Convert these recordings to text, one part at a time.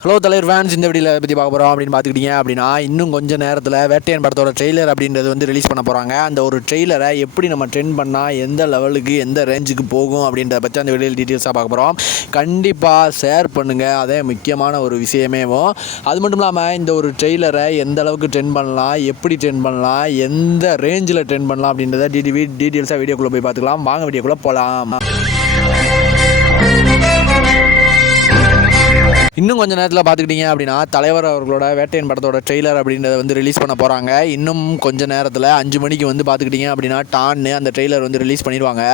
Hello தலைவர் fans இந்த வீடியோவில் பற்றி பார்க்க போகிறோம் அப்படின்னு பார்த்துக்கிட்டீங்க அப்படின்னா இன்னும் கொஞ்சம் நேரத்தில் வேட்டையன் படத்தோட ட்ரெய்லர் அப்படின்றது வந்து ரிலீஸ் பண்ண போகிறாங்க அந்த ஒரு ட்ரெய்லரை எப்படி நம்ம ட்ரெண்ட் பண்ணால் எந்த லெவலுக்கு எந்த ரேஞ்சுக்கு போகும் அப்படின்றத பற்றி அந்த வீடியோவில் டீட்டெயில்ஸாக பார்க்க போகிறோம் கண்டிப்பாக ஷேர் பண்ணுங்கள் அதே முக்கியமான ஒரு விஷயமேவும் அது மட்டும் இல்லாமல் இந்த ஒரு ட்ரெய்லரை எந்த அளவுக்கு ட்ரெண்ட் பண்ணலாம் எப்படி ட்ரெண்ட் பண்ணலாம் எந்த ரேஞ்சில் ட்ரெண்ட் பண்ணலாம் அப்படின்றத டிடிவி டீட்டெயில்ஸாக வீடியோக்குள்ளே போய் பார்த்துக்கலாம். வாங்க வீடியோக்குள்ளே போகலாம் இன்னும் கொஞ்சம் நேரத்தில் பார்த்துக்கிட்டீங்க அப்படின்னா தலைவர் அவர்களோட வேட்டையன் படத்தோட ட்ரெய்லர் அப்படின்றத வந்து ரிலீஸ் பண்ண போகிறாங்க இன்னும் கொஞ்ச நேரத்தில் அஞ்சு மணிக்கு வந்து பார்த்துக்கிட்டீங்க அப்படின்னா டான்னு அந்த ட்ரெய்லர் வந்து ரிலீஸ் பண்ணிடுவாங்க.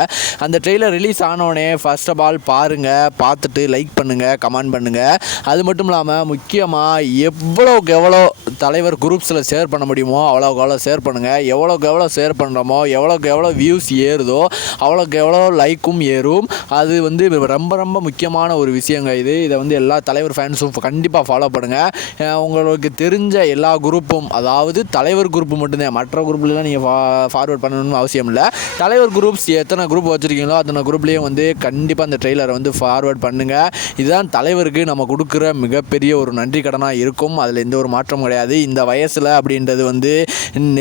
அந்த ட்ரெய்லர் ரிலீஸ் ஆனோடனே ஃபர்ஸ்ட் ஆஃப் ஆல் பாருங்கள் பார்த்துட்டு லைக் பண்ணுங்கள் கமெண்ட் பண்ணுங்கள் அது மட்டும் இல்லாமல் முக்கியமாக எவ்வளோக்கு எவ்வளோ தலைவர் குரூப்ஸில் ஷேர் பண்ண முடியுமோ அவ்வளோக்கு எவ்வளோ ஷேர் பண்ணுங்கள் எவ்வளோக்கு எவ்வளோ ஷேர் பண்ணுறோமோ எவ்வளோக்கு எவ்வளோ வியூஸ் ஏறுதோ அவ்வளோக்கு எவ்வளோ லைக்கும் ஏறும். அது வந்து ரொம்ப ரொம்ப முக்கியமான ஒரு விஷயங்க இது. இதை வந்து எல்லா தலைவர் ஃபேன்ஸும் கண்டிப்பாக ஃபாலோ பண்ணுங்கள் உங்களுக்கு தெரிஞ்ச எல்லா குரூப்பும் அதாவது தலைவர் குரூப் மட்டும்தான். மற்ற குரூப்லாம் நீங்கள் ஃபார்வர்ட் பண்ணணும்னு அவசியம் இல்லை. தலைவர் குரூப்ஸ் எத்தனை குரூப் வச்சுருக்கீங்களோ அத்தனை குரூப்லேயும் வந்து கண்டிப்பாக அந்த ட்ரெய்லரை வந்து ஃபார்வர்ட் பண்ணுங்கள் இதுதான் தலைவருக்கு நம்ம கொடுக்குற மிகப்பெரிய ஒரு நன்றி கடனாக இருக்கும். அதில் எந்த ஒரு மாற்றமும் கிடையாது. இந்த வயசில் அப்படின்றது வந்து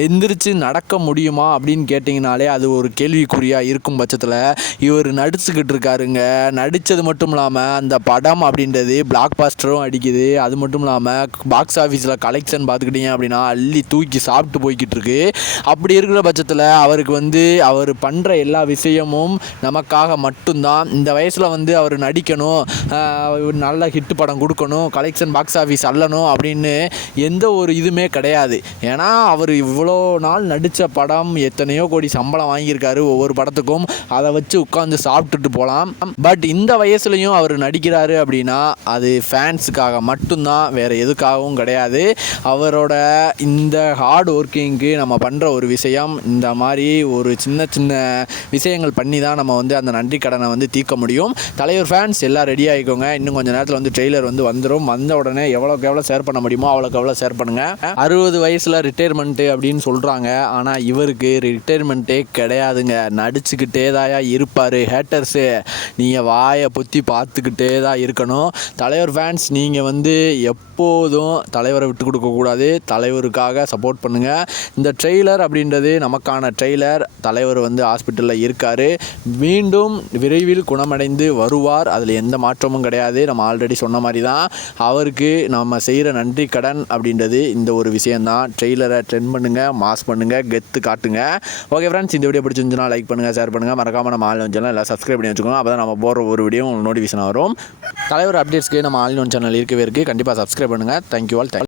எந்திரிச்சு நடக்க முடியுமா அப்படின்னு கேட்டிங்கனாலே அது ஒரு கேள்விக்குறியாக இருக்கும் பட்சத்தில் இவர் நடிச்சுக்கிட்டு இருக்காருங்க. நடித்தது மட்டும் இல்லாமல் அந்த படம் அப்படின்றது பிளாக் பிளாக்பாஸ்டரும் அடிக்குது. அது மட்டும் இல்லாமல் பாக்ஸ் ஆஃபீஸில் கலெக்ஷன் பார்த்துக்கிட்டீங்க அப்படின்னா அள்ளி தூக்கி சாப்பிட்டு போய்கிட்டு இருக்கு. அப்படி இருக்கிற பட்சத்தில் அவருக்கு வந்து அவர் பண்ணுற எல்லா விஷயமும் நமக்காக மட்டும்தான். இந்த வயசில் வந்து அவர் நடிக்கணும் ஒரு நல்ல ஹிட் படம் கொடுக்கணும் கலெக்ஷன் பாக்ஸ் ஆஃபீஸ் அல்லணும் அப்படின்னு எந்த ஒரு இதுவுமே கிடையாது. ஏன்னா அவர் இவ்வளோ நாள் நடித்த படம் எத்தனையோ கோடி சம்பளம் வாங்கியிருக்காரு ஒவ்வொரு படத்துக்கும். அதை வச்சு உட்காந்து சாப்பிட்டுட்டு போகலாம். பட் இந்த வயசுலையும் அவர் நடிக்கிறாரு அப்படின்னா அது ஃபேன்ஸுக்காக மட்டும்தான் வேறு எதுக்காகவும் கிடையாது. அவரோட இந்த ஹார்ட் ஒர்க்கிங்க்கு நம்ம பண்ணுற ஒரு விஷயம் இந்த மாதிரி ஒரு சின்ன சின்ன விஷயங்கள் பண்ணி தான் நம்ம வந்து அந்த நன்றி கடனை வந்து தீர்க்க முடியும். தலைவர் ஃபேன்ஸ் எல்லாம் ரெடி ஆகிக்கோங்க இன்னும் கொஞ்சம் நேரத்தில் வந்து ட்ரெய்லர் வந்து வந்துடும் வந்த உடனே எவ்வளோக்கு எவ்வளோ ஷேர் பண்ண முடியுமோ அவ்வளோக்கு எவ்வளோ ஷேர் பண்ணுங்கள் அறுபது வயசில் ரிட்டையர்மெண்ட்டு அப்படின்னு சொல்கிறாங்க ஆனால் இவருக்கு ரிட்டையர்மெண்ட்டே கிடையாதுங்க. நடிச்சுக்கிட்டே தாயா இருப்பார் ஹேட்டர்ஸு நீங்கள் வாயை பொத்தி பார்த்துக்கிட்டே தான் இருக்கணும். தலைவர் ஃபேன்ஸ் நீங்கள் வந்து எப்போதும் தலைவரை விட்டு கொடுக்கக்கூடாது தலைவருக்காக சப்போர்ட் பண்ணுங்கள் இந்த ட்ரெய்லர் அப்படின்றது நமக்கான ட்ரெய்லர் தலைவர் வந்து ஹாஸ்பிட்டலில் இருக்கார். மீண்டும் விரைவில் குணமடைந்து வருவார். அதில் எந்த மாற்றமும் கிடையாது. நம்ம ஆல்ரெடி சொன்ன மாதிரி தான் அவருக்கு நம்ம செய்கிற நன்றி கடன் அப்படின்றது இந்த ஒரு விஷயந்தான் ட்ரெய்லரை ட்ரெண்ட் பண்ணுங்கள் மாஸ் பண்ணுங்கள் கெத்து காட்டுங்க. ஓகே ஃப்ரெண்ட்ஸ் இந்த வீடியோ பிடிச்சிருந்துச்சுன்னா லைக் பண்ணுங்கள் ஷேர் பண்ணுங்கள் மறக்காமல் நம்ம ஆள் வந்துச்சுன்னா எல்லாம் சப்ஸ்கிரைப் பண்ணி வச்சுக்கோங்க. அப்போ தான் நம்ம போகிற ஒரு வீடியோ உங்களுக்கு நோட்டிஃபிகேஷன் வரும். தலைவர் அப்டேட்ஸ்க்கு நம்ம ஆன்லைன் சேனல் இருக்கவே இருக்குது கண்டிப்பாக சப்ஸ்கிரைப் பண்ணுங்கள் தேங்க்யூ ஆல் தேங்க்